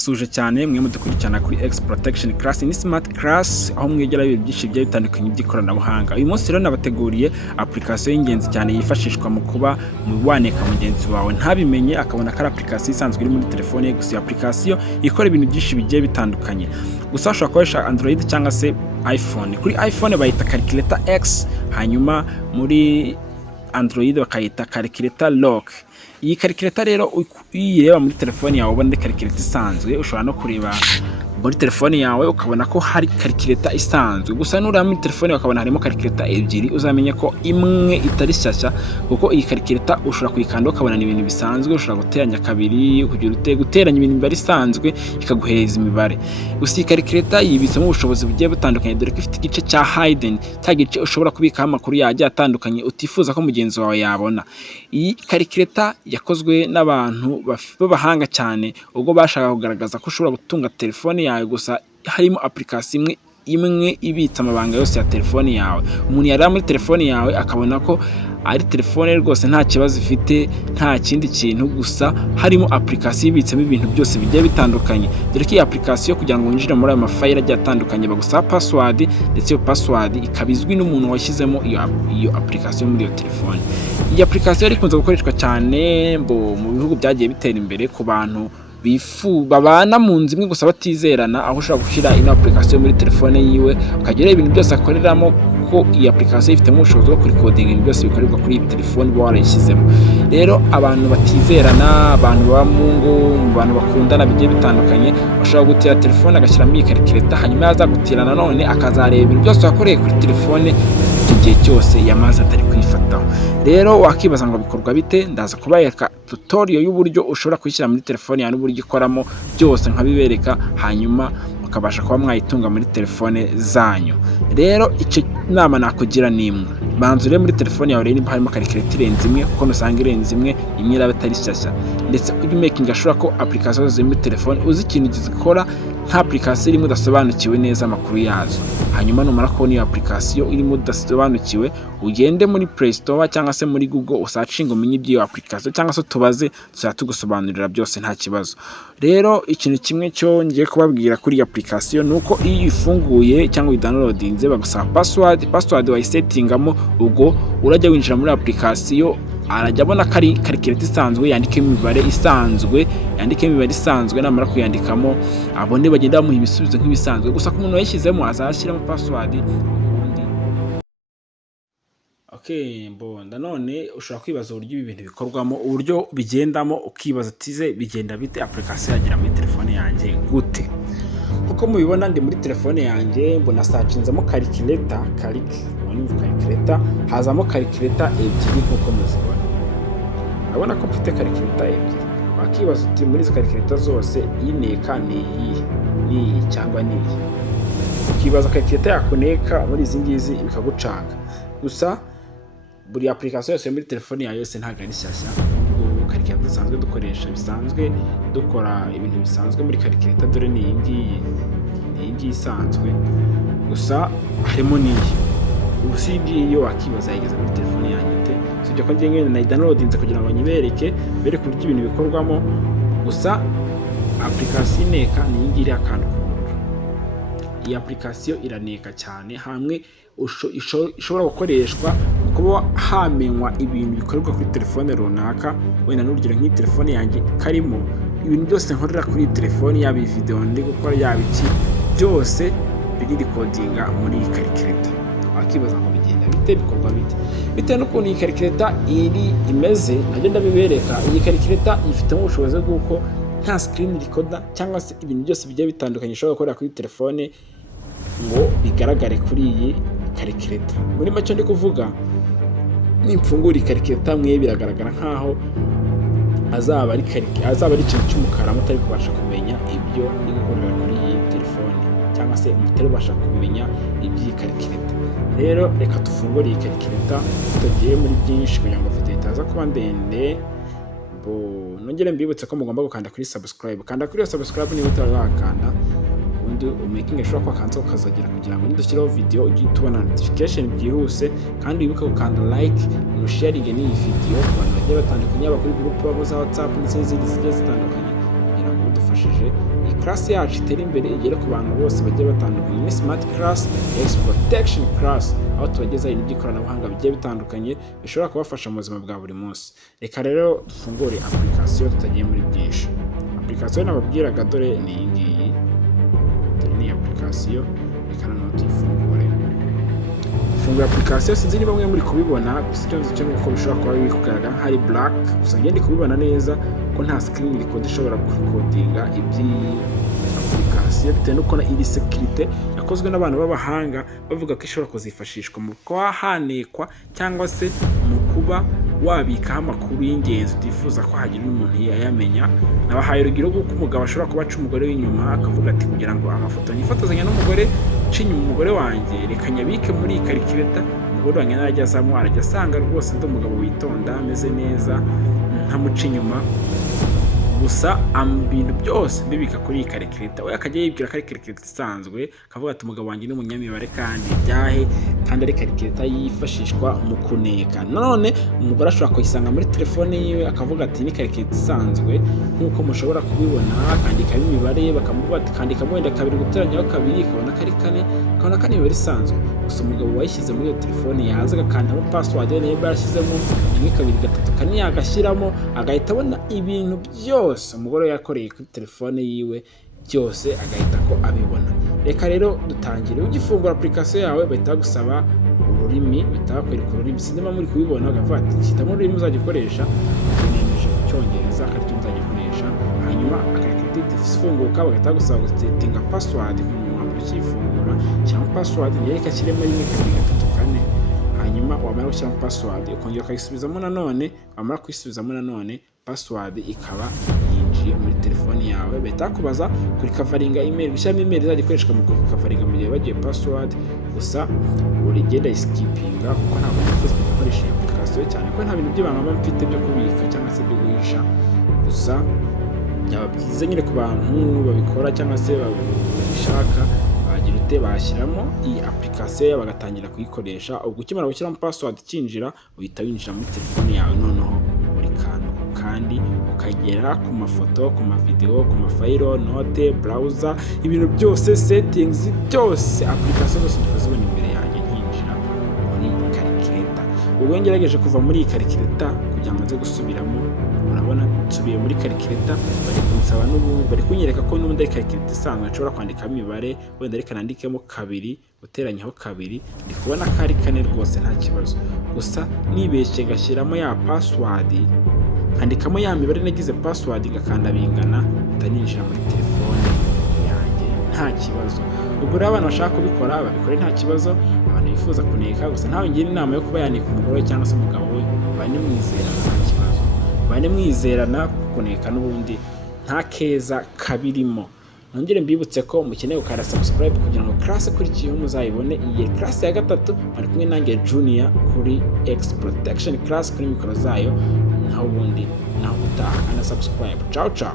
ndabasuje cyane mwe mudukurikirana kuri X Protection Class ni Smart Class aho mwegera ibintu byinshi bigiye bitandukanye by'ikoranabuhanga. Uyu munsi rero nabateguriye application y'ingenzi cyane yifashishwa mu kuba waneka mugenzi wawe ntabimenye akabona ko application isanzwe iri muri telefone ye, gusa application ikora ibintu byinshi bigiye bitandukanye. Gusa ushobora gukoresha Android cyangwa se iPhone. Kuri iPhone bayita Calculator X, hanyuma muri Android bakayita Calculator Lock. Iyi calculator rero uyireba muri telefone yawe ubona calculator isanzwe, ushobora no kureba muri telefone yawe ukabona ko hari calculator isanzwe. Gusa nureba muri telefone ukabona harimo calculator ebyiri, uzamenye ko imwe itari shyashya, kuko iyi calculator ushobora kuyikanda ukabona ni ibintu bisanzwe, ushobora guteranya kabiri, kugira guteranya ibintu imibare isanzwe ikaguhereza imibare. Gusa iyi calculator yibitsemo ubushobozi bugiye butandukanye, dore ko ifite igice cya hidden, cya gice ushobora kubikaho amakuru yagiye atandukanye utifuza ko mugenzi wawe yabona. Iyi calculator yakozwe n'abantu b'abahanga cyane, ubwo bashaka kugaragaza ko ushobora gutunga telefone yawe gusa harimo application imwe ibitsa amabanga yose ya telefone yawe. Umuntu yareba muri telefone yawe akabona ko ari telefone rwose nta kibazo ifite, nta kindi kintu, gusa harimo application ibitsemo ibintu byose bigiye bitandukanye. Dore ko iyi application kugira ngo winjire muri ayo mafile agiye atandukanye bagusaba password, ndetse iyo password ikabizwi n'umuntu washyizemo iyo application muri iyo telefone. Iyi application ikunze gukoreshwa cyane mu bihugu byagiye bitera imbere ku bantu babana mu nzu imwe gusa batizerana, aho ushobora gushyira ino application muri telefone yiwe ukagira ibintu byose akoreramo, ko iyi application ifitemo ubushobozi bwo kurikodinga ibintu byose bikorerwa kuri iyi telefone uba warayishyizemo. Rero abantu batizerana, abantu baba mu ngo, abantu bakundana bigiye bitandukanye, bashobora gutira telefone agashyiramo iyi calculator, hanyuma yazagutira nanone akazareba ibintu byose wakoreye kuri telefone igihe cyose yamaze atari kwifataho. Rero wakibaza ngo bikorwa bite? Ndaza kubereka tutorial y'uburyo ushobora kwishyira muri telefone yawe n'uburyo ikoramo byose nkabibereka, hanyuma mukabasha kuba mwayitunga muri telefone zanyu. Rero icyo nama nakugira ni imwe: banzure muri telefone yawe niba harimo calculator irenze imwe, kuko nusanga irenze imwe iraba itari shyashya, ndetse ujye making sure ko application zose muri telefone uzi ikintu gikora, nta application irimo udasobanukiwe neza amakuru yazo. Hanyuma numara kubona iyo application irimo udasobanukiwe, ugende muri Play Store cyangwa se muri Google usearching umenye iby'iyo application, cyangwa se tubaze tugusobanurira byose nta kibazo. Rero ikintu kimwe cyo ngiye kubabwira kuri iyi application nuko iyo ifunguye cyangwa uyidownloadinze bagusaba password wayisettingamo, ubwo urajya winjira muri application arajya abona ko ari calculator isanzwe, yandikemo imibare isanzwe, namara kuyandikamo abone bagenda bamuha ibisubizo nk'ibisanzwe. Gusa ku muntu wayishyizemo azashyiramo password ubundi. None ushobora kwibaza uburyo ibi bintu bikorwamo, uburyo bigendamo, ukibaza tize bigenda bite, application yagira muri telefone yanjye gute? Kuko mubibona ndi muri telefone yanjye, mbona searchinzemo calculator, hazamo calculator ebyiri nk'uko muzibona. Urabona ko mfite calculator ebyiri. Wakibaza uti muri izo calculator zose ineka ni iyi cyangwa ni iyi? Ukibaza calculator ya kuneka muri izi ngizi bikagucanga. Gusa buri application yose muri telefone yawe yose ntabwo ari shyashya. Calculator dusanzwe dukoresha bisanzwe dukora ibintu bisanzwe muri calculator, dore ni iyi ngiyi isanzwe, gusa harimo n'iyi. Usibye iyo wakibaza yigeze muri telefone yanjye te, sibyo ko ngiye na downloadinze kugira ngo nyibereke uburyo ibintu bikorwamo. Gusa application ineka ni iyi ngiyi akantu k'ubururu. Iyi application iraneka cyane, hamwe ishobora gukoreshwa kuba hamenywa ibintu bikorerwa kuri telefone runaka. Wenda n'urugero nk'iyi telefone yanjye karimo ibintu byose nkorera kuri iyi telefone, yaba video ndi gukora, yaba iki, byose biri recordinga muri iyi calculator. Wakibaza ngo bigenda bite, bikorwa bite? Bitewe n'ukuntu iyi calculator imeze, nabyo ndabibereka. Iyi calculator ifitemo ubushobozi bw'uko nta screen recorder cyangwa se ibintu byose bigiye bitandukanye ushobora gukorera kuri telefone ngo bigaragare kuri iyi calculator. Muri make ndi kuvuga, nimfungura iyi calculator mwe biragaragara nkaho azaba ari ikintu cy'umukara, mutari kubasha kumenya ibyo ndi gukorera kuri iyi telefone, cyangwa se mutari kubasha kumenya iby'iyi calculator. Rero reka dufungure iyi calculator tutagiye muri byinshi kugira ngo video itaza kuba ndende. Nongere mbibutse ko mugomba gukanda kuri subscribe. Kanda kuri subscribe niba utari wakanda, ubundi umaking sure ko akanza ukazagera kugira ngo nidushyiraho video ujye tubona notification byihuse. Kandi wibuke gukanda like no sharing n'iyi video ku bantu bagiye batandukanye, aba kuri group babo za WhatsApp ndetse n'izindi zigiye zitandukanye, kugira ngo udufashije iyi class yacu itere imbere igere ku bantu bose bagiye batandukanye. Ni smart class X protection class, aho tubagezaho ibintu by'ikoranabuhanga bigiye bitandukanye bishobora kubafasha mu buzima bwa buri munsi. Reka rero dufungure application tutagiye muri byinshi. Application nababwiraga dore ni iyi ngiyi, dore ni application, reka noneho tuyifungure. Fungura application, sinzi niba mwe muri kubibona, gusa icyo nzi cyo nuko bishobora kuba biri kugaragara hari black, gusa njye ndi kubibona neza ko nta screen record ishobora kurecordinga iby'iyi application, bitewe nuko iri security yakozwe n'abantu b'abahanga bavuga ko ishobora kuzifashishwa mu kuba hanekwa cyangwa se mu kuba wabikaho amakuru y'ingenzi utifuza ko hagira umuntu yayamenya. Nabahaye urugero rw'uko umugabo ashobora kuba aca umugore w'inyuma akavuga ati kugira ngo amafoto nifotozanya n'umugore cinya umugore wanjye reka nyabike muri iyi calculator, umugore wanjye narajya azamo arajya asanga rwose ndi umugabo witonda ameze neza ntamuca inyuma, gusa ibintu byose mbibika kuri iyi calculator. We akajya yibwira ko ari calculator isanzwe, akavuga ati umugabo wanjye ni umunyamibare kandi byahe kandi ari calculator yifashishwa mu kuneka. None umugore ashobora kuyisanga muri telefone yiwe akavuga ati ni calculator isanzwe nk'uko mushobora kubibona, akandikamo imibare bakamuvuga ati kandikamo wenda 2 guteranyaho 2 akabona ko ari 4, akabona ko ari imibare isanzwe. Gusa umugabo wayishyize muri iyo telefone yaza agakandamo password ye niba yarashyizemo 1 2 3 4 agashyiramo agahita abona ibintu byose umugore yakoreye kuri telefone yiwe byose agahita ko abibona. Reka rero dutangire. Ugifungura application yawe bahita gusaba ururimi, bahita bakwereka ururimi, sinema muri kubibona ugavuga ati kitamo ururimi uzagikoresha, unemeje mu cyongereza akaryo uzagikoresha. Hanyuma akarikita ifunguka bagahita gusaba gusettinga password ku muntu ukifungura, cyangwa password yereka kiremo 1 2 3 4. Hanyuma wamara gushyiramo password ukongera ukayisubizamo nanone, wamara kuyisubizamo nanone password ikaba yinjiye muri telefone yawe. Bahita kubaza kuri coveringa email, gushyiramo email izagikoreshwa mu coveringa mu gihe bagiye password, gusa urigenda skippinga kuko ntabwo nifuza gukoresha iyi application cyane ko nta bintu by'ibanga mfite byo kubika cyangwa se byo guhisha. Gusa byaba byiza nyine ku bantu babikora cyangwa se babishaka bagira ute bashyiramo iyi application bagatangira kuyikoresha. Ubwo ukimara gushyiramo password kinjira uhita winjira muri telefone yawe noneho buri kantu kandi ukagera ku mafoto, ku mavideo, ku mafayilo, note, browser, ibintu byose settings byose application zose ndazibona imbere yanjye nkinjira muri calculator. Ubwo ngerageje kuva muri iyi calculator kugira ngo nze gusubiramo, urabona nsubiye muri calculator bari kunsaba n'ubu bari kunyereka ko n'ubundi ari calculator isanzwe nshobora kwandikamo imibare, wenda reka nandikemo 2 guteranyaho 2 ndi kubona ko ari 4 rwose nta kibazo. Gusa nibeshye ngashyiramo ya password andikamo ya mibare nagize password ngakanda bingana utaninjira muri telefone yanjye nta kibazo. Ubwo rero abantu bashaka kubikora babikore nta kibazo, abantu bifuza kuneka gusa ntawe ngira inama yo kuba yanika umugore cyangwa se umugabo we, bane mwizerana nta kibazo, bane mwizerana kuneka n'ubundi nta keza kabirimo. Nongere mbibutse ko mukeneye gukanda subscribe kugira ngo class ikurikiyeho muzayibone. Iyi class ya 3 bari kumwe nanjye Junior kuri X protection class kuri mikoro zayo, naho ubundi naho utaha kana subscribe. Ciao ciao.